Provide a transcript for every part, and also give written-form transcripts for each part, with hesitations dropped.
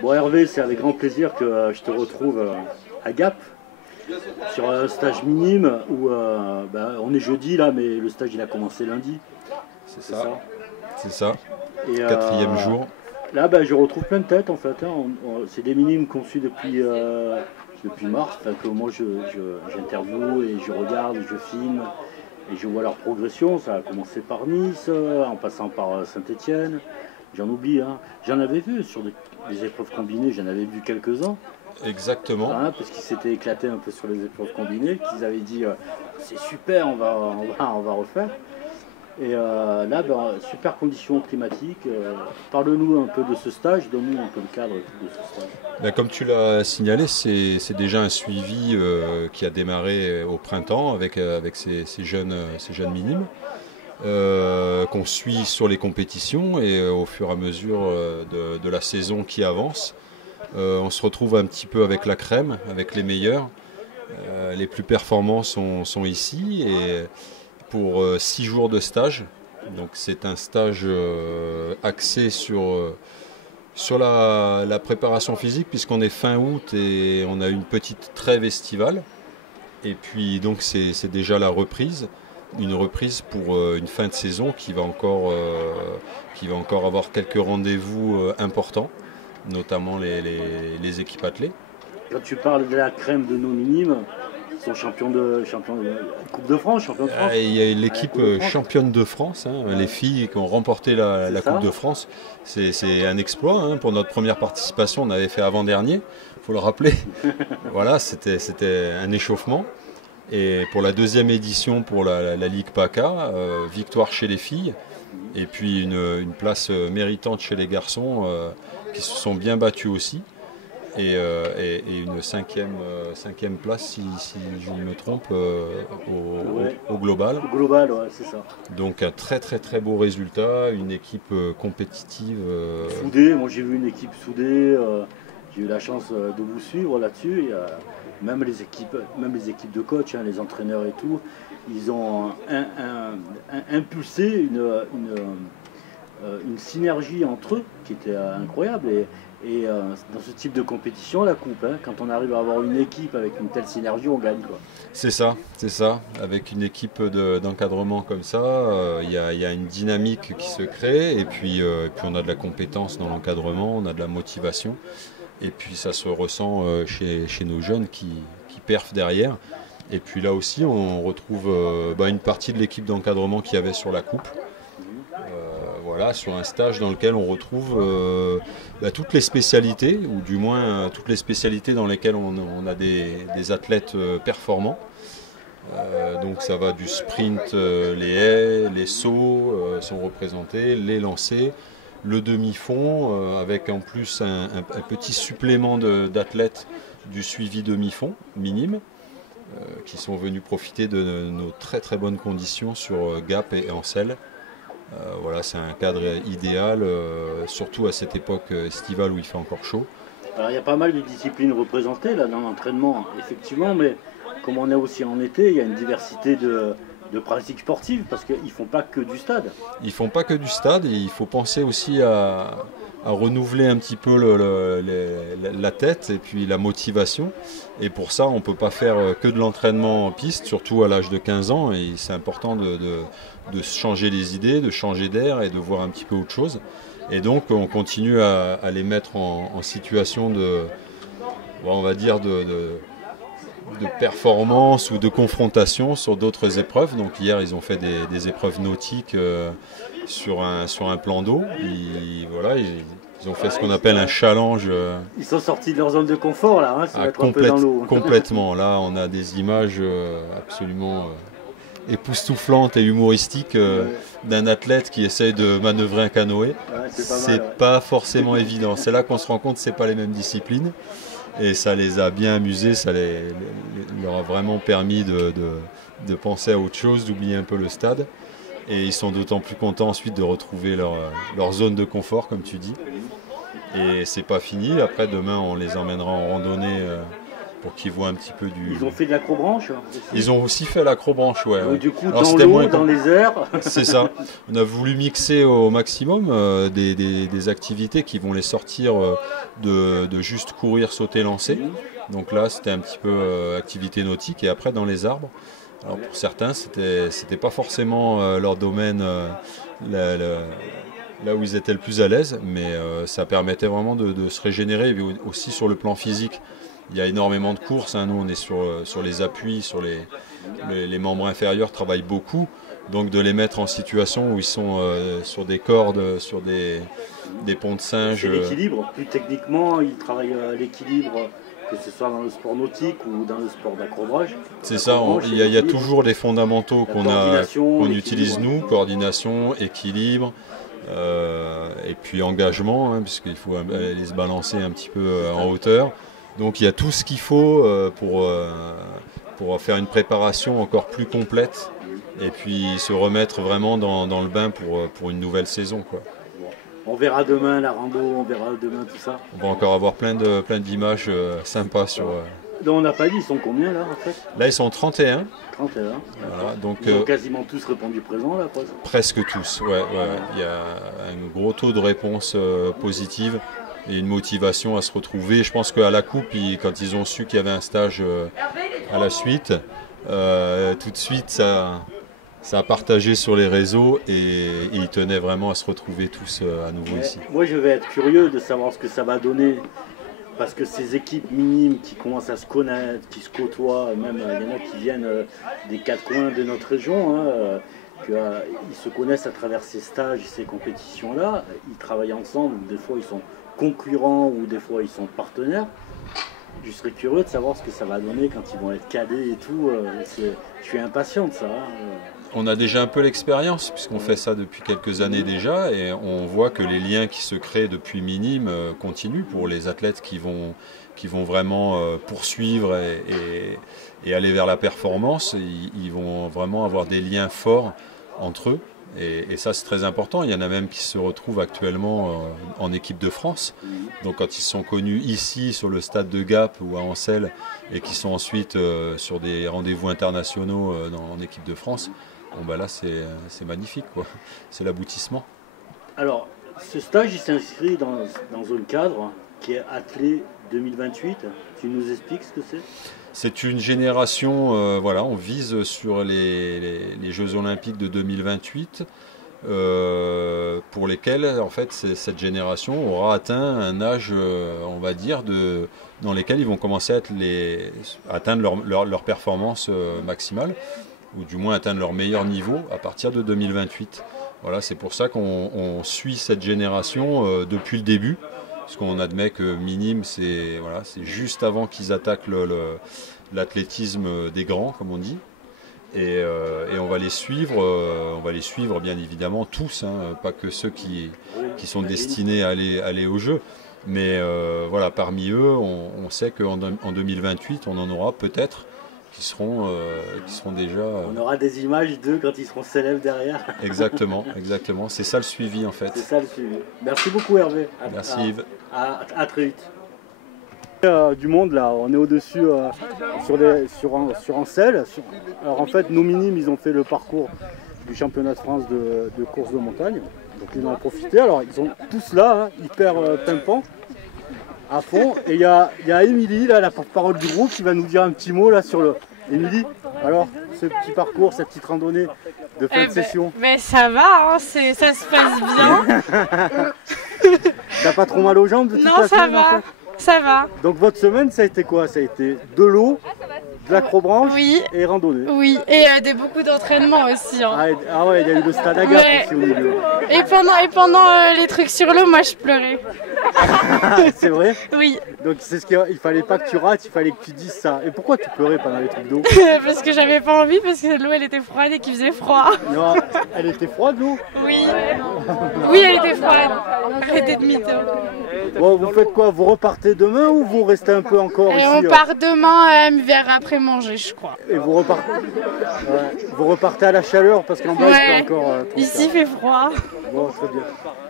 Bon Hervé, c'est avec grand plaisir que je te retrouve à Gap sur un stage minime où on est jeudi là, mais le stage il a commencé lundi. C'est C'est ça, ça. c'est ça. Et Quatrième jour. là, je retrouve plein de têtes en fait, hein. C'est des minimes qu'on suit depuis mars, enfin, que moi j'interviewe et je regarde, et je filme et je vois leur progression. Ça a commencé par Nice, en passant par Saint-Étienne. J'en oublie, hein. J'en avais vu sur des épreuves combinées, j'en avais vu quelques-uns, Exactement. hein, parce qu'ils s'étaient éclatés un peu sur les épreuves combinées, qu'ils avaient dit c'est super, on va refaire. Et là, super conditions climatiques. Parle-nous un peu de ce stage, donne-nous un peu le cadre de ce stage. Comme tu l'as signalé, c'est déjà un suivi qui a démarré au printemps avec ces jeunes minimes. Qu'on suit sur les compétitions et au fur et à mesure de la saison qui avance, on se retrouve un petit peu avec la crème, avec les meilleurs. Les plus performants sont ici et pour 6 jours de stage. Donc c'est un stage axé sur la préparation physique puisqu'on est fin août et on a une petite trêve estivale. Et puis donc c'est déjà la reprise. Une reprise pour une fin de saison qui va encore avoir quelques rendez-vous importants, notamment les équipes athlées. Quand tu parles de la crème de nos minimes, ils sont champions de Coupe de France, champions de France. Il y a l'équipe championne de France, hein, les filles qui ont remporté la Coupe de France. C'est un exploit, hein. Pour notre première participation, on avait fait avant-dernier, il faut le rappeler. Voilà, c'était un échauffement. Et pour la deuxième édition, pour la Ligue PACA, victoire chez les filles, et puis une place méritante chez les garçons qui se sont bien battus aussi, et une cinquième place, si je ne me trompe, au global. Au global, ouais, c'est ça. Donc un très très très beau résultat, une équipe compétitive. Soudée, moi j'ai vu une équipe soudée, j'ai eu la chance de vous suivre là-dessus. Même les équipes de coach, hein, les entraîneurs et tout, ils ont impulsé une synergie entre eux qui était incroyable. Et dans ce type de compétition, la coupe, hein, quand on arrive à avoir une équipe avec une telle synergie, on gagne, quoi. C'est ça. Avec une équipe d'encadrement comme ça, il y a une dynamique qui se crée et puis on a de la compétence dans l'encadrement, on a de la motivation. Et puis ça se ressent chez nos jeunes qui perfent derrière. Et puis là aussi, on retrouve une partie de l'équipe d'encadrement qu'il y avait sur la coupe. Voilà, sur un stage dans lequel on retrouve toutes les spécialités, ou du moins toutes les spécialités dans lesquelles on a des athlètes performants. Donc ça va du sprint, les haies, les sauts sont représentés, les lancers. Le demi-fond, avec en plus un petit supplément d'athlètes du suivi demi-fond minime, qui sont venus profiter de nos très très bonnes conditions sur Gap et Ancel. Voilà, c'est un cadre idéal, surtout à cette époque estivale où il fait encore chaud. Alors il y a pas mal de disciplines représentées là dans l'entraînement, effectivement, mais comme on est aussi en été, il y a une diversité de pratiques sportives parce qu'ils ne font pas que du stade. Ils ne font pas que du stade et il faut penser aussi à renouveler un petit peu la tête et puis la motivation. Et pour ça, on ne peut pas faire que de l'entraînement en piste, surtout à l'âge de 15 ans. Et c'est important de changer les idées, de changer d'air et de voir un petit peu autre chose. Et donc, on continue à les mettre en situation on va dire de performance ou de confrontation sur d'autres épreuves. Donc hier, ils ont fait des épreuves nautiques sur un plan d'eau. Ils ont fait ce qu'on appelle un challenge. Ils sont sortis de leur zone de confort là, hein, un peu dans l'eau. Complètement. Là, on a des images absolument époustouflantes et humoristiques d'un athlète qui essaye de manœuvrer un canoë. Ouais, c'est pas forcément évident. C'est là qu'on se rend compte que c'est pas les mêmes disciplines. Et ça les a bien amusés, ça leur a vraiment permis de penser à autre chose, d'oublier un peu le stade. Et ils sont d'autant plus contents ensuite de retrouver leur zone de confort, comme tu dis. Et c'est pas fini. Après, demain, on les emmènera en randonnée pour qu'ils voient un petit peu du... Ils ont fait de l'acrobranche aussi. Ils ont aussi fait l'acrobranche, ouais. Donc, du coup, alors, dans l'eau, dans les airs. C'est ça. On a voulu mixer au maximum des activités qui vont les sortir de juste courir, sauter, lancer. Donc là, c'était un petit peu activité nautique. Et après, dans les arbres, alors pour certains, c'était pas forcément leur domaine, là où ils étaient le plus à l'aise, mais ça permettait vraiment de se régénérer, et aussi sur le plan physique. Il y a énormément de courses, hein. Nous on est sur les appuis, sur les membres inférieurs travaillent beaucoup, donc de les mettre en situation où ils sont sur des cordes, sur des ponts de singe. C'est l'équilibre, plus techniquement ils travaillent l'équilibre, que ce soit dans le sport nautique ou dans le sport d'acrobrage. C'est ça, il y a toujours les fondamentaux qu'on utilise nous, coordination, équilibre. Et puis engagement, hein, puisqu'il faut aller se balancer un petit peu en hauteur. Donc il y a tout ce qu'il faut pour faire une préparation encore plus complète et puis se remettre vraiment dans le bain pour une nouvelle saison, quoi. On verra demain la rando, on verra demain tout ça. On va encore avoir plein d'images sympas sur... Donc on n'a pas dit, ils sont combien là en fait? Là ils sont 31. 31. Voilà, donc, ils ont quasiment tous répondu présent là, presque tous, ouais. Il y a un gros taux de réponse positive et une motivation à se retrouver. Je pense qu'à la coupe, quand ils ont su qu'il y avait un stage à la suite, tout de suite ça a partagé sur les réseaux et ils tenaient vraiment à se retrouver tous à nouveau ici. Moi je vais être curieux de savoir ce que ça va donner. Parce que ces équipes minimes qui commencent à se connaître, qui se côtoient, même il y en a qui viennent des quatre coins de notre région, hein, ils se connaissent à travers ces stages, ces compétitions-là, ils travaillent ensemble, des fois ils sont concurrents ou des fois ils sont partenaires. Je serais curieux de savoir ce que ça va donner quand ils vont être cadets et tout. Je suis impatient de ça. On a déjà un peu l'expérience puisqu'on fait ça depuis quelques années déjà et on voit que les liens qui se créent depuis minime continuent pour les athlètes qui vont vraiment poursuivre et aller vers la performance. Ils vont vraiment avoir des liens forts entre eux et ça c'est très important. Il y en a même qui se retrouvent actuellement en équipe de France. Donc quand ils sont connus ici sur le stade de Gap ou à Ancel et qui sont ensuite sur des rendez-vous internationaux en équipe de France, bon bah là c'est magnifique, quoi. C'est l'aboutissement. Alors ce stage il s'inscrit dans un cadre qui est athlé 2028. Tu nous expliques ce que c'est? C'est une génération, voilà, on vise sur les Jeux Olympiques de 2028 pour lesquels en fait cette génération aura atteint un âge, on va dire, dans lesquels ils vont commencer à atteindre leur performance maximale, ou du moins atteindre leur meilleur niveau à partir de 2028. Voilà, c'est pour ça qu'on suit cette génération depuis le début, parce qu'on admet que minime, c'est juste avant qu'ils attaquent l'athlétisme des grands, comme on dit. Et on va les suivre bien évidemment tous, hein, pas que ceux qui sont destinés à aller au jeu. Mais voilà, parmi eux, on sait qu'en 2028, on en aura peut-être qui seront déjà... On aura des images d'eux quand ils seront célèbres derrière. Exactement. C'est ça le suivi en fait. C'est ça le suivi. Merci beaucoup Hervé. Merci Yves. À très vite. Du monde là, on est au-dessus sur Ancel. Alors en fait, nos minimes, ils ont fait le parcours du championnat de France de course de montagne. Donc ils en ont profité. Alors ils sont tous là, hein, hyper pimpants, à fond. Et il y a Émilie, là, la porte-parole du groupe, qui va nous dire un petit mot là sur le... Émilie, alors ce petit parcours, cette petite randonnée de fin de session. Mais ça va, hein, ça se passe bien. T'as pas trop mal aux jambes de toute façon? Non, ça va. En fait. Ça va. Donc votre semaine, ça a été quoi? Ça a été de l'eau, de l'acrobranche et randonnée. Oui, et beaucoup d'entraînement aussi. Hein. Ah ouais, il y a eu le stade à Gap aussi au milieu. Et pendant les trucs sur l'eau, moi je pleurais. C'est vrai? Oui. Donc c'est il fallait pas que tu rates, il fallait que tu dises ça. Et pourquoi tu pleurais pendant les trucs d'eau? Parce que j'avais pas envie, parce que l'eau elle était froide et qu'il faisait froid. Non, elle était froide l'eau? Oui. Oui, elle était froide. Elle était de mytho. Bon, vous faites quoi? Vous repartez demain ou vous restez un peu encore Et ici? on part demain vers après manger, je crois. Et vous repartez à la chaleur parce qu'en bas il fait encore trop ici il fait froid. Bon, très bien.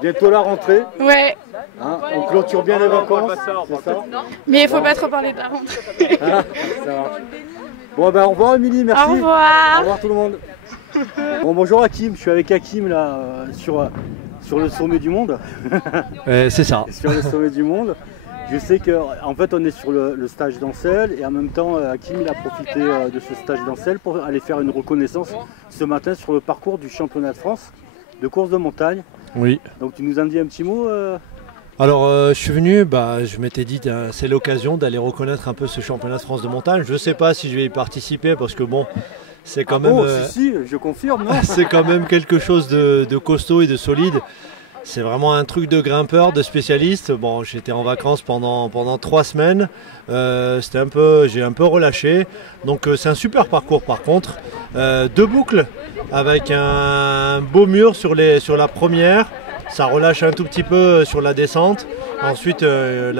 Bientôt la rentrée. Ouais. Hein, on clôture bien les vacances, c'est ça? Mais il faut pas trop parler de la rentrée. Ah, ça marche. Bon, ben au revoir Émilie, merci. Au revoir. Au revoir tout le monde. Bon, bonjour Hakim, je suis avec Hakim là sur le sommet du monde. C'est ça. Sur le sommet du monde. Je sais qu'en fait on est sur le stage d'Ancel et en même temps Hakim il a profité de ce stage d'Ancel pour aller faire une reconnaissance ce matin sur le parcours du championnat de France de course de montagne. Oui. Donc tu nous en dis un petit mot Alors je suis venu, je m'étais dit c'est l'occasion d'aller reconnaître un peu ce championnat de France de montagne. Je ne sais pas si je vais y participer parce que bon, c'est quand même... si, je confirme, non? C'est quand même quelque chose de costaud et de solide. C'est vraiment un truc de grimpeur, de spécialiste. Bon, j'étais en vacances pendant 3 semaines. J'ai un peu relâché. Donc c'est un super parcours par contre. 2 boucles avec un beau mur sur la première. Ça relâche un tout petit peu sur la descente. Ensuite,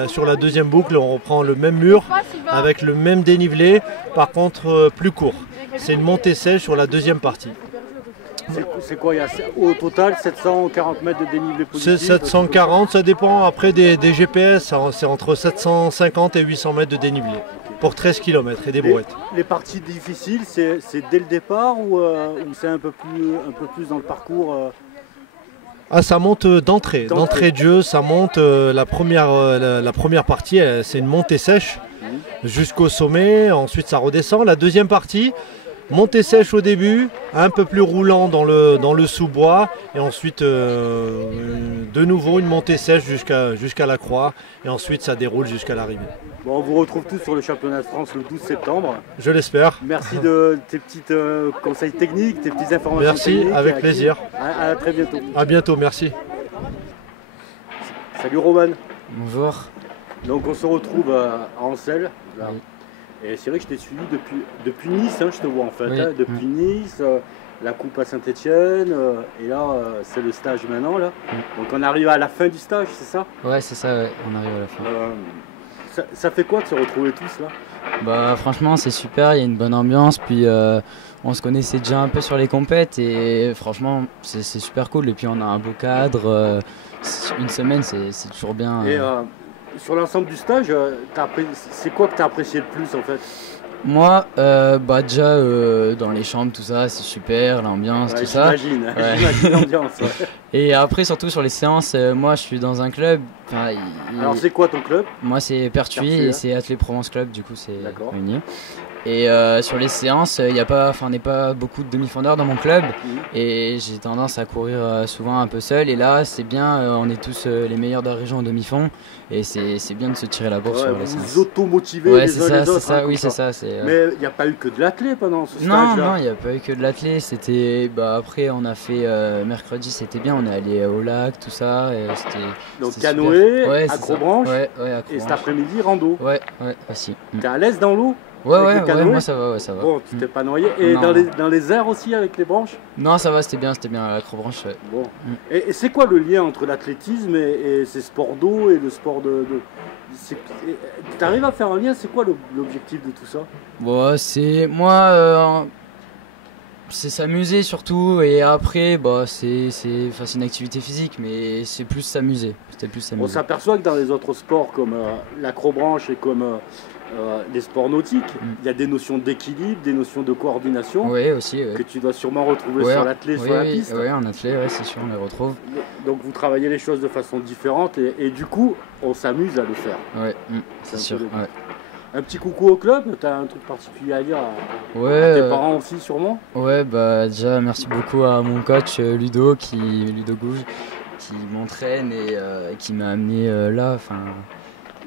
sur la deuxième boucle, on reprend le même mur avec le même dénivelé, par contre plus court. C'est une montée sèche sur la deuxième partie. C'est quoi? Il y a au total 740 mètres de dénivelé positif? C'est 740, ça dépend après des GPS. C'est entre 750 et 800 mètres de dénivelé pour 13 km et des brouettes. Les parties difficiles, c'est dès le départ ou c'est un peu plus dans le parcours Ah, ça monte d'entrée de jeu, ça monte la première partie, c'est une montée sèche jusqu'au sommet, ensuite ça redescend. La deuxième partie, montée sèche au début, un peu plus roulant dans le sous-bois, et ensuite de nouveau une montée sèche jusqu'à la croix, et ensuite ça déroule jusqu'à l'arrivée. Bon, on vous retrouve tous sur le championnat de France le 12 septembre. Je l'espère. Merci de tes petits conseils techniques, tes petites informations. Merci, techniques. avec plaisir. À très bientôt. À bientôt, merci. Salut Roman. Bonjour. Donc on se retrouve à Ancel. Là. Oui. Et c'est vrai que je t'ai suivi depuis Nice, hein, je te vois en fait. Oui. Hein, depuis Nice, la coupe à Saint-Etienne, et là c'est le stage maintenant. Là. Donc on arrive à la fin du stage, c'est ça? Ouais, c'est ça, ouais. On arrive à la fin. Ça fait quoi de se retrouver tous là? Bah franchement c'est super, il y a une bonne ambiance, puis on se connaissait déjà un peu sur les compètes et franchement c'est super cool. Et puis on a un beau cadre, une semaine c'est toujours bien. Et sur l'ensemble du stage, c'est quoi que tu as apprécié le plus en fait? Moi, déjà dans les chambres, tout ça, c'est super, l'ambiance, tout ça. J'imagine l'ambiance. Ouais. Et après, surtout sur les séances, moi je suis dans un club. Alors c'est quoi ton club? Moi c'est Pertuis et c'est Athlé Provence Club, du coup c'est réuni. Et sur les séances, on n'est pas beaucoup de demi-fondeurs dans mon club et j'ai tendance à courir souvent un peu seul. Et là, c'est bien, on est tous les meilleurs de la région en demi-fond et c'est bien de se tirer la bourse sur les séances. Vous auto-motivez les uns les autres. Ça, oui, c'est ça. Mais il n'y a pas eu que de l'athlé pendant ce stage-là? Non, il n'y a pas eu que de l'athlé. C'était, après, on a fait mercredi, c'était bien. On est allé au lac, tout ça. Donc canoë, acrobranche, et cet après-midi, rando. Ouais, aussi. T'es à l'aise dans l'eau? Ouais, moi ça va. Bon, tu t'es pas noyé. Et dans les airs aussi avec les branches? Non, ça va, c'était bien l'acrobranche. Ouais. Bon. Et c'est quoi le lien entre l'athlétisme et ces sports d'eau et le sport tu arrives à faire un lien? C'est quoi l'objectif de tout ça? Bon, c'est s'amuser surtout, et après c'est une activité physique, mais c'est plus s'amuser. On s'aperçoit que dans les autres sports comme l'acrobranche et comme les sports nautiques, il y a des notions d'équilibre, des notions de coordination aussi, que tu dois sûrement retrouver sur l'athlé, sur la piste. Oui, en athlé, c'est sûr, on les retrouve. Donc vous travaillez les choses de façon différente et du coup on s'amuse à le faire. Oui, c'est sûr. Un petit coucou au club, tu as un truc particulier à dire à tes parents aussi sûrement? Ouais, déjà merci beaucoup à mon coach Ludo Gouge, qui m'entraîne et qui m'a amené là.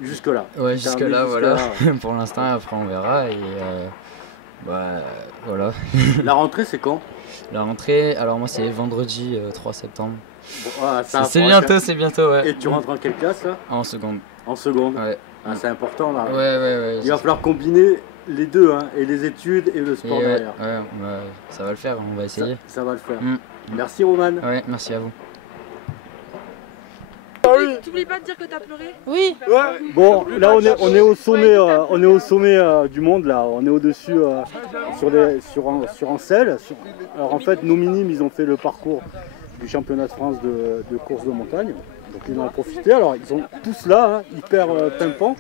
Jusque-là. Ouais, jusque-là, voilà. Pour l'instant, après on verra. Et voilà. La rentrée, c'est quand? La rentrée, alors moi c'est vendredi 3 septembre. Bon, c'est bientôt, ouais. Et tu rentres en quelle classe là? En seconde. En seconde? Ouais. C'est important là. Ouais. Il va falloir combiner les deux, hein, et les études et le sport derrière. Ouais, ça va le faire, on va essayer. Ça va le faire. Merci Roman. Ouais, merci à vous. Ah oui. T'oublies pas de dire que t'as pleuré? Oui. Bon, là on est au sommet, du monde, là. On est au-dessus sur un sel. Alors en fait, nos minimes, ils ont fait le parcours du championnat de France de course de montagne. Donc ils en ont profité. Alors ils sont tous là, hein, hyper pimpants,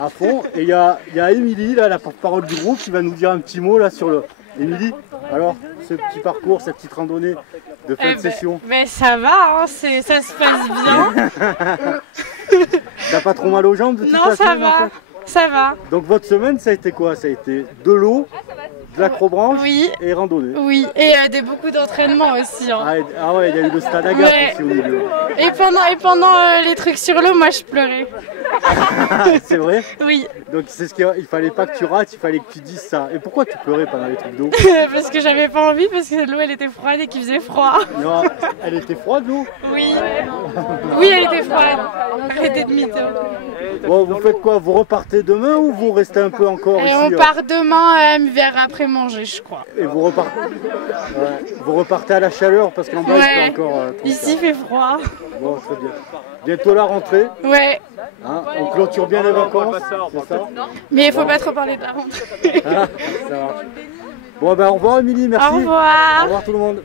à fond. Et il y a Émilie, là, la porte-parole du groupe, qui va nous dire un petit mot là sur le. Émilie, alors ce petit parcours, cette petite randonnée de fin de session. Mais ça va, hein, ça se passe bien. T'as pas trop mal aux jambes de toute la semaine, en fait? Ça va. Donc votre semaine, ça a été quoi? Ça a été de l'eau, de l'acrobranche et randonnée. Oui, et beaucoup d'entraînement aussi. Hein. Ah ouais, il y a eu le stade Agathe aussi au milieu. Et pendant les trucs sur l'eau, moi je pleurais. C'est vrai? Oui. Donc c'est il fallait pas que tu rates, il fallait que tu dises ça. Et pourquoi tu pleurais pendant les trucs d'eau? Parce que j'avais pas envie, parce que l'eau elle était froide et qu'il faisait froid. Non, elle était froide l'eau? Oui. Oui, elle était froide. Arrêtez de mytho. Bon, vous faites quoi? Vous repartez demain ou vous restez un peu encore ici? On part demain vers après manger, je crois. Et vous repartez à la chaleur parce qu'en bas il fait encore. Ici il fait froid. Bon, très bien. Bientôt la rentrée. Ouais. Hein, on clôture bien les vacances, c'est ça? Mais il faut pas trop parler de la rentrée. Ah, ça marche. Bon, ben au revoir Émilie, merci. Au revoir. Au revoir tout le monde.